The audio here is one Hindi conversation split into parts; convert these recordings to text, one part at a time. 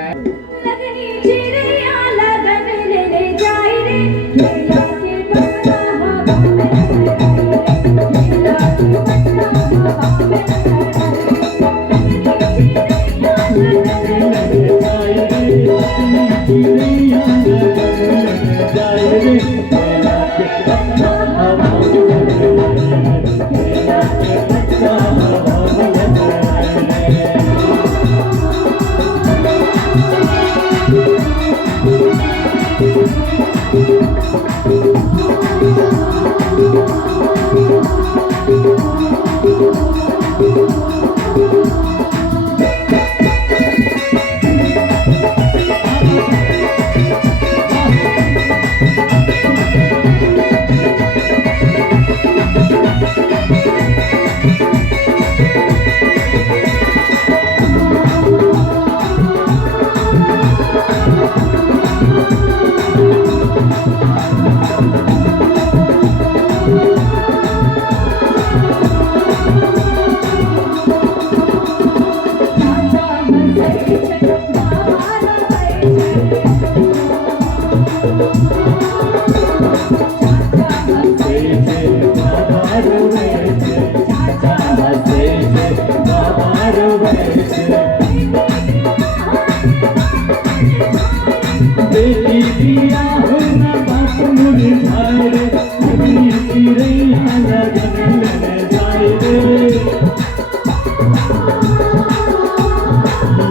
लगनी चिड़िया लगन ले जाए रे मेला के पत्ता हवा में मेला के पत्ता हवा में चिड़िया लगन ले जाए रे चिड़िया लगन ले जाए रे मेला के पत्ता हवा में मेला के पत्ता हवा में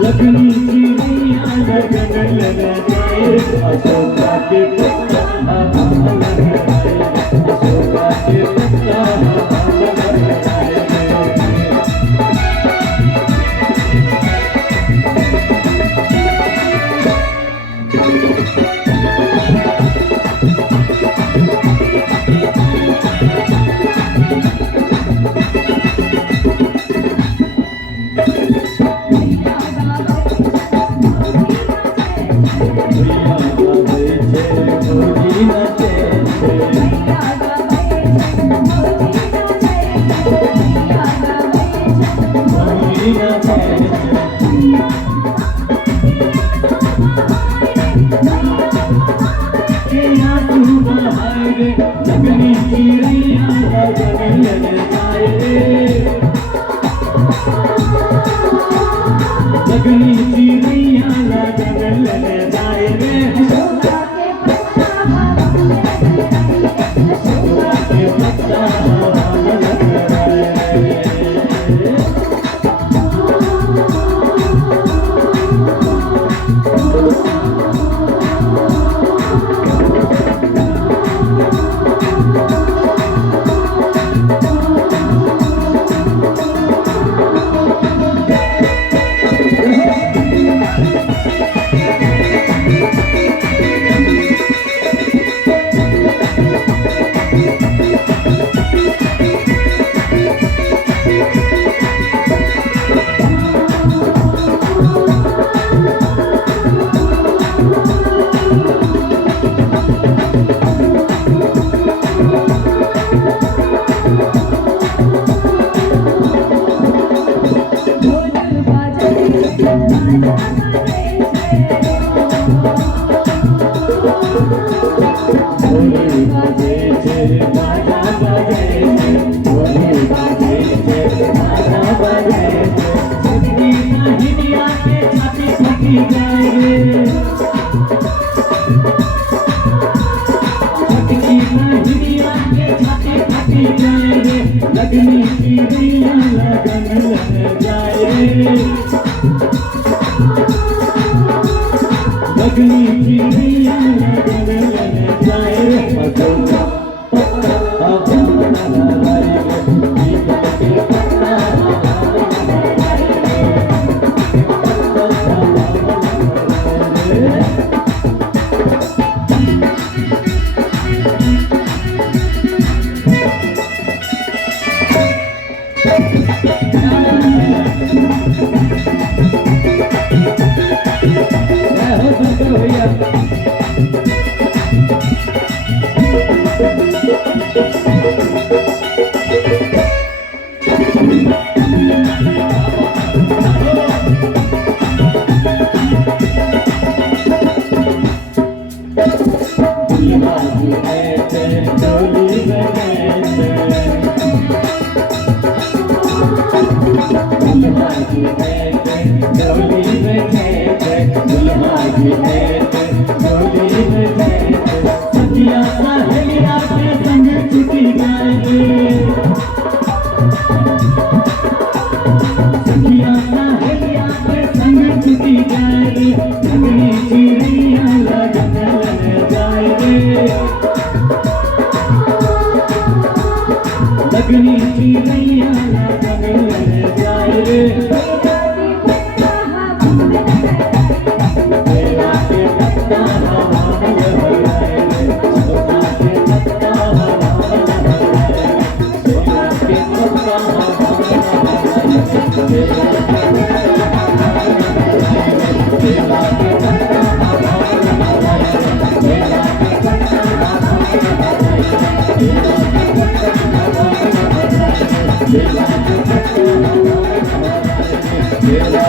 लगनी चिड़िया लगन ले जाए अशोका के पत्ता हवा में अशोका के पत्ता हवा में लगनी चिड़िया लगन ले जाए लगनी चिड़िया लगन ले जाए रे अशोका के पत्ता हवा में लगनी चिड़िया लगन ले जाए लगनी चिड़िया लगन ले जाए अशोका पत्ता हवा में भैया डोली में जाए सखिया सहेलिया के संग छुट्टी जाए सखिया सहेलिया के संग छुट्टी जाए लगनी चिड़िया लगन लग जाए लगनी चिड़िया लगन लग जाए Yeah.